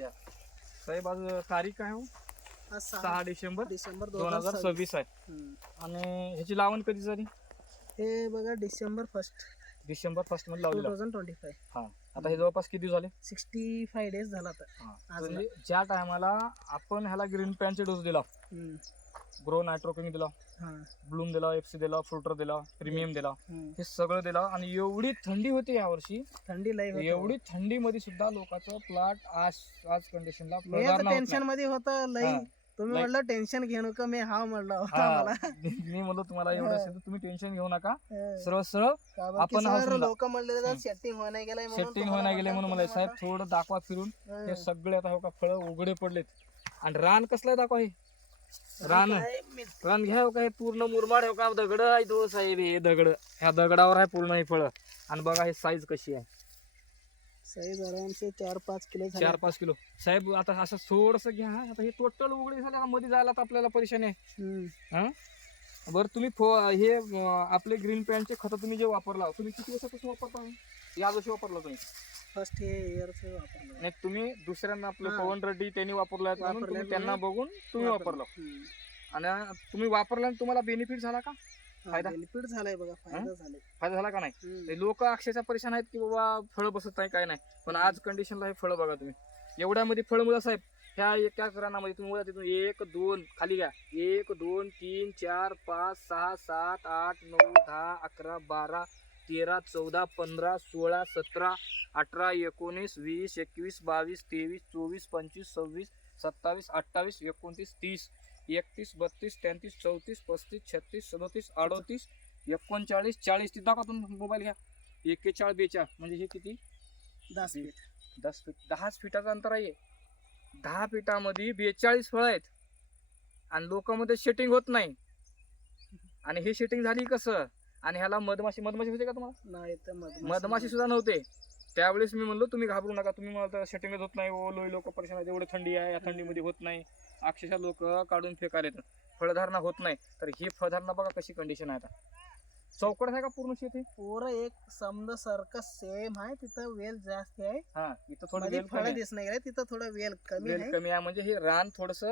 या साहेब आज तारीख काय हो? आज 6 डिसेंबर डिसेंबर 2026 आहे. आणि ह्याची लावण कधी झाली? हे बघा डिसेंबर 1 डिसेंबर 1 मध्ये लावलेला. 2025. हा आता हे जवळपास किती झाले? 65 डेज झाला आता. आज म्हणजे ज्या टायमाला आपण ह्याला ग्रीन पॅनचे डोस दिला, ग्रो नायट्रोकिंग दिला, ब्लूम दिला, एफसी दिला, फ्रुटर दिला, प्रीमियम दिला, हे सगळं दिला आणि एवढी थंडी होती यावर्षी. थंडी लई होती. एवढी थंडी मध्ये सुद्धा लोकांचं प्लॉट आज कंडिशनला टेन्शन मध्ये होतं लई. तुम्ही म्हणलं टेन्शन घेऊ नका, मी हा म्हणलं मला. मी म्हणलो तुम्हाला एवढं असेल तर तुम्ही टेन्शन घेऊ नका, सरळ आपण लोक म्हणले सेटिंग होऊ नाही गेलंय म्हणून मला साहेब थोडं दाखवा फिरून. हे सगळे आता हो का फळ उघडे पडलेत. आणि रान कसलं दाखवा, हे रान घ्या हो का, हे पूर्ण मुरमाड हो का, दगड आहे तो साहेब, हे दगड, ह्या दगडावर आहे पूर्ण हे फळ. आणि बघा हे साईज कशी आहे, साईज आरामसे 4-5 किलो 4-5 किलो साहेब. आता असं थोडस घ्या. आता हे टोटल उघडे झाले, मध्ये जायला तर आपल्याला परेशानी आहे. बरं तुम्ही हे आपले ग्रीन पॅनचे खत तुम्ही जे वापरला, तुम्ही किती वर्षापासून वापरता? या वर्षी वापरला तुम्ही? फर्स्ट हे इयरच वापरलं नाही, तुम्ही दुसऱ्यांना आपलं पवन रेड्डी त्यांनी वापरला, त्यांना बघून तुम्ही वापरलं. आणि तुम्ही वापरला तुम्हाला बेनिफिट झाला का? फायदा बेनिफिट झालाय बघा, फायदा झाला का नाही? लोक अक्षरशः परेशान आहेत की बाबा फळ बसत नाही, काय नाही. पण आज कंडिशनला हे फळ बघा तुम्ही, एवढ्यामध्ये फळ मुला साहेब. ह्या एका रानामध्ये तुम्ही बघा, तिथून 1 2 खाली घ्या, 1 2 3 4 5 6 7 8 9 10 11 12 13 14 15 16 17 18 19 20 21 22 23 24 25 26 27 28 29 30 31 32 33 34 35 36 37 38 39 40. तिथं दाखवा तुम्ही मोबाईल घ्या. 41 42 म्हणजे हे किती? 10 फीट. 10 फीटाचं अंतर आहे. 10 फीटामध्ये 42 फळ आहेत. आणि लोकांमध्ये शेटिंग होत नाही. आणि हे शेटिंग झाली कसं? आणि ह्याला मधमाशी होते का तुम्हाला? नाही, तर मधमाशी सुद्धा नव्हते. त्यावेळेस मी म्हणलो तुम्ही घाबरू नका, तुम्ही मला शेटिंगच होत नाही, ओ लोक परेशान आहेत, एवढी थंडी आहे, या थंडीमध्ये होत नाही. अक्षरशः लोक काढून फेकायला येतात, फळधारणा होत नाही. तर ही फळधारणा बघा कशी कंडिशन आहे. आता चौकट आहे का पूर्ण शेती? पूर्ण एक समजा सारखं सेम आहे. तिथं वेल जास्त आहे. इथं थोडं फळ दिसत नाही, तिथं थोडं वेल कमी आहे. म्हणजे हे रान थोडस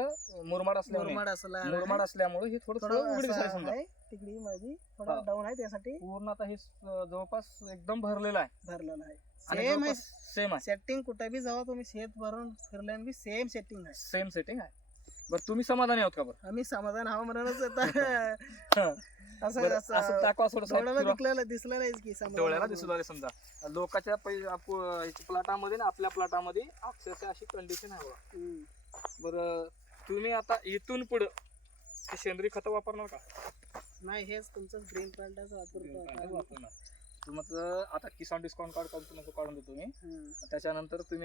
मुरमाड असल्यामुळे हे थोडं उघडीस आहे समजा. तिकडे माझी थोडा डाऊन आहे, त्यासाठी पूर्ण आता हे जवळपास एकदम भरलेलं आहे. सेम आहे सेटिंग. कुठे बी जावा तुम्ही, शेत भरून फिरल्यान बी सेम सेटिंग आहे. बरं तुम्ही समाधानी आहोत का? बरं आम्ही समाधान हवं म्हणूनच दिसलं नाही की डोळ्याला दिसू लागले. समजा लोकांच्या प्लॉटामध्ये ना आपल्या प्लॉटामध्ये अक्षरशः अशी कंडिशन आहे. बरं तुम्ही आता इथून पुढे सेंद्रिय खत वापरणार का? नाही, हेच तुमचं ग्रीन प्लांटाचं वापरणार. आता किसान डिस्काउंट कार्ड काढून देतो मी. त्याच्यानंतर तुम्ही